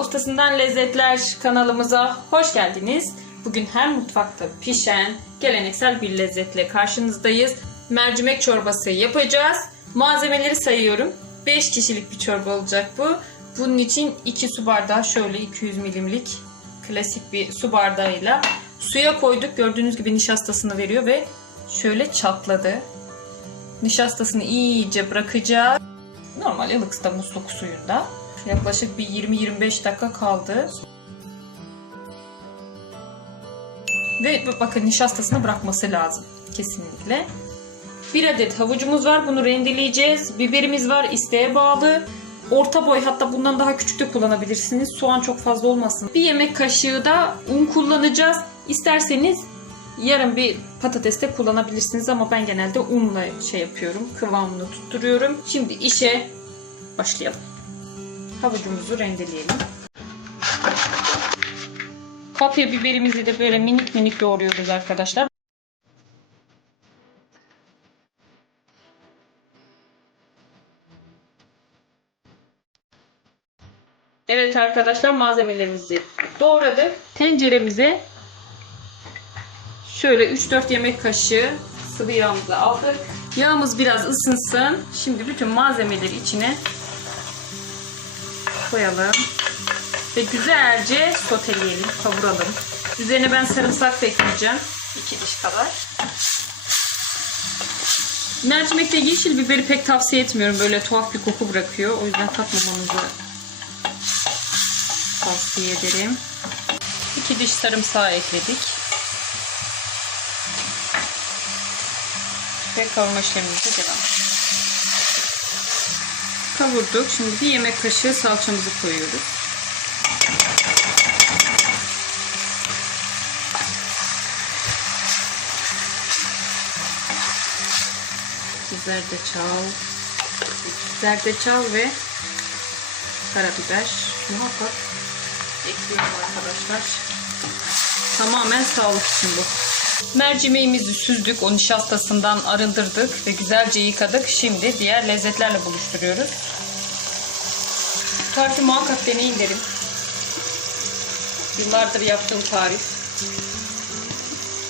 Ustasından Lezzetler kanalımıza hoş geldiniz. Bugün her mutfakta pişen geleneksel bir lezzetle karşınızdayız. Mercimek çorbası yapacağız. Malzemeleri sayıyorum. 5 kişilik bir çorba olacak bu. Bunun için 2 su bardağı şöyle 200 milimlik klasik bir su bardağıyla suya koyduk. Gördüğünüz gibi nişastasını veriyor ve şöyle çatladı. Nişastasını iyice bırakacağız. Normal ılıkta musluk suyunda. Yaklaşık bir 20-25 dakika kaldı. Ve bakın nişastasını bırakması lazım. Kesinlikle. Bir adet havucumuz var. Bunu rendeleyeceğiz. Biberimiz var. isteğe bağlı. Orta boy hatta bundan daha küçük de kullanabilirsiniz. Soğan çok fazla olmasın. Bir yemek kaşığı da un kullanacağız. İsterseniz yarım bir patates de kullanabilirsiniz ama ben genelde unla şey yapıyorum. Kıvamını tutturuyorum. Şimdi işe başlayalım. Havucumuzu rendeleyelim. Kapya biberimizi de böyle minik minik doğruyoruz arkadaşlar. Evet arkadaşlar malzemelerimizi doğradık. Tenceremize şöyle 3-4 yemek kaşığı sıvı yağımızı aldık. Yağımız biraz ısınsın. Şimdi bütün malzemeleri içine koyalım. Ve güzelce soteleyelim, kavuralım. Üzerine ben sarımsak da ekleyeceğim. 2 diş kadar. Mercimekte yeşil biberi pek tavsiye etmiyorum. Böyle tuhaf bir koku bırakıyor. O yüzden katmamanızı tavsiye ederim. 2 diş sarımsağı ekledik. Ve kavurma işlemimize devam. Kavurduk. Şimdi bir yemek kaşığı salçamızı koyuyoruz. Zerdeçal, zerdeçal ve karabiber muhakkak ekliyorum arkadaşlar. Tamamen sağlık için bu. Mercimeğimizi süzdük, o nişastasından arındırdık ve güzelce yıkadık. Şimdi diğer lezzetlerle buluşturuyoruz. Tarifi muhakkak deneyin derim. Yıllardır yaptığım tarif.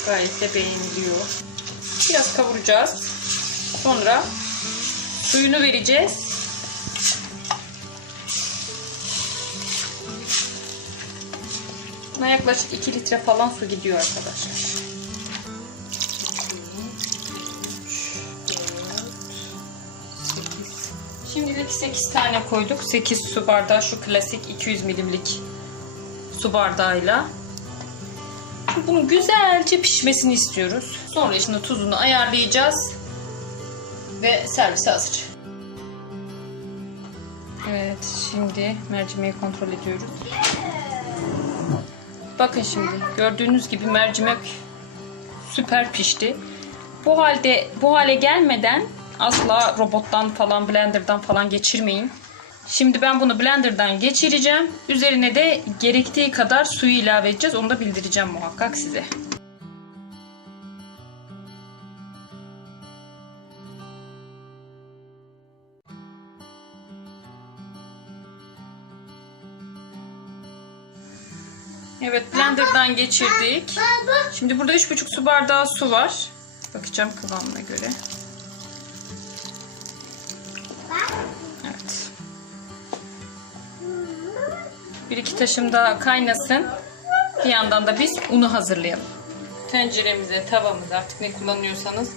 Gayet de beğeniliyor. Biraz kavuracağız. Sonra suyunu vereceğiz. Buna yaklaşık 2 litre falan su gidiyor arkadaşlar. Şimdilik 8 tane koyduk. 8 su bardağı şu klasik 200 milimlik su bardağıyla. Şimdi bunun güzelce pişmesini istiyoruz. Sonra içinde tuzunu ayarlayacağız. Ve servise hazır. Evet şimdi mercimeği kontrol ediyoruz. Bakın şimdi gördüğünüz gibi mercimek süper pişti. Bu halde bu hale gelmeden asla robottan falan blenderdan falan geçirmeyin. Şimdi ben bunu blenderdan geçireceğim. Üzerine de gerektiği kadar suyu ilave edeceğiz. Onu da bildireceğim muhakkak size. Evet blenderdan geçirdik. Şimdi burada 3,5 su bardağı su var. Bakacağım kıvamına göre. İki taşım daha kaynasın. Bir yandan da biz unu hazırlayalım. Tenceremize, tavamıza artık ne kullanıyorsanız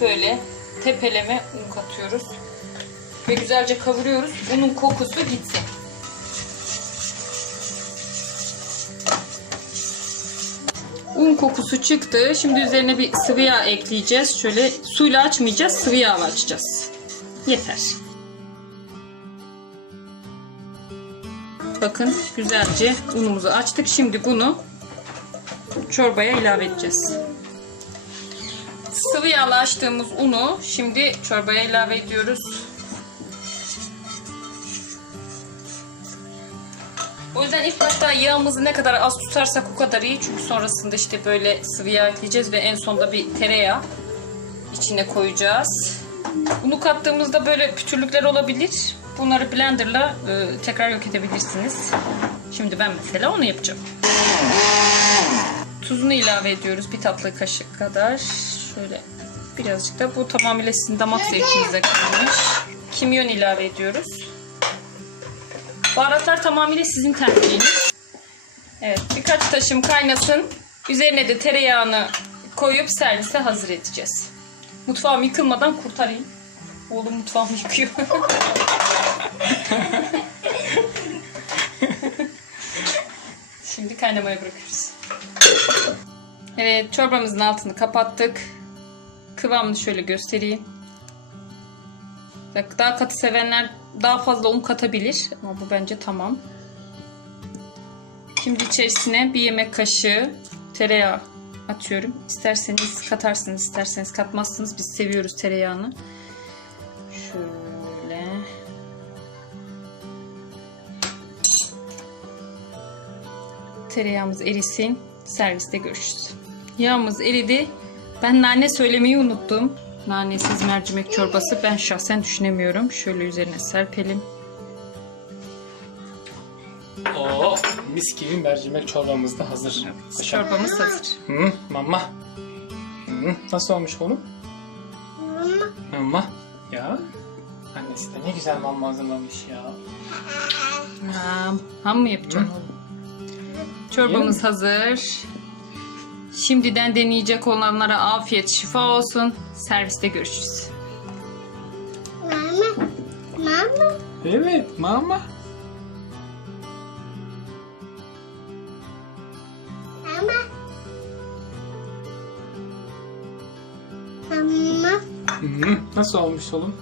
böyle tepeleme un katıyoruz. Ve güzelce kavuruyoruz. Unun kokusu gitsin. Un kokusu çıktı. Şimdi üzerine bir sıvı yağ ekleyeceğiz. Şöyle suyla açmayacağız, sıvı yağla açacağız. Yeter. Bakın güzelce unumuzu açtık. Şimdi bunu çorbaya ilave edeceğiz. Sıvı yağla açtığımız unu şimdi çorbaya ilave ediyoruz. O yüzden ilk başta yağımızı ne kadar az tutarsak o kadar iyi. Çünkü sonrasında işte böyle sıvı yağ ekleyeceğiz ve en sonunda bir tereyağı içine koyacağız. Unu kattığımızda böyle pütürlükler olabilir. Bunları blenderla e, tekrar yok edebilirsiniz. Şimdi ben mesela onu yapacağım. Tuzunu ilave ediyoruz bir tatlı kaşık kadar. Şöyle birazcık da bu tamamıyla sizin damak zevkinize kalmış. Kimyon ilave ediyoruz. Baharatlar tamamıyla sizin tercihiniz. Evet birkaç taşım kaynasın. Üzerine de tereyağını koyup servise hazır edeceğiz. Mutfağım yıkılmadan kurtarayım. Oğlum mutfağımı yıkıyor. Şimdi kaynamaya bırakıyoruz. Evet çorbamızın altını kapattık. Kıvamını şöyle göstereyim. Daha katı sevenler daha fazla un katabilir. Ama bu bence tamam. Şimdi içerisine bir yemek kaşığı tereyağı atıyorum. İsterseniz katarsınız, isterseniz katmazsınız. Biz seviyoruz tereyağını. Tereyağımız erisin. Serviste görüşürüz. Yağımız eridi. Ben nane söylemeyi unuttum. Nanesiz mercimek çorbası ben şahsen düşünemiyorum. Şöyle üzerine serpelim. Oo, mis gibi mercimek çorbamız da hazır. Paşam. Çorbamız hazır. Hı, mama. Hı, nasıl olmuş oğlum? Mama. Ya. Annesi de ne güzel mama hazırlamış ya. Ham, ham mı yapacaksın oğlum? Çorbamız hazır. Şimdiden deneyecek olanlara afiyet şifa olsun. Serviste görüşürüz. Mama. Mama. Evet mama. Mama. Mama. Hı, nasıl olmuş oğlum?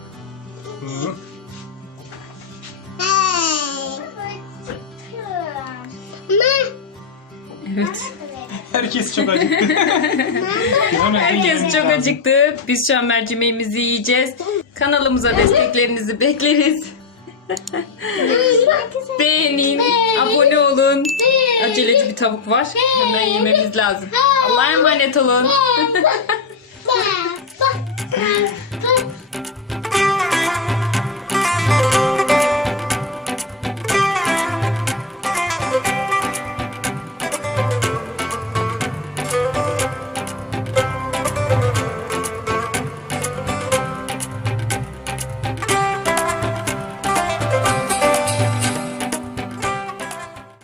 Hı. Evet. Herkes çok acıktı. Herkes çok acıktı. Biz şu an mercimeğimizi yiyeceğiz. Kanalımıza desteklerinizi bekleriz. Beğenin, abone olun. Aceleci bir tavuk var. Hemen yememiz lazım. Allah'a emanet olun.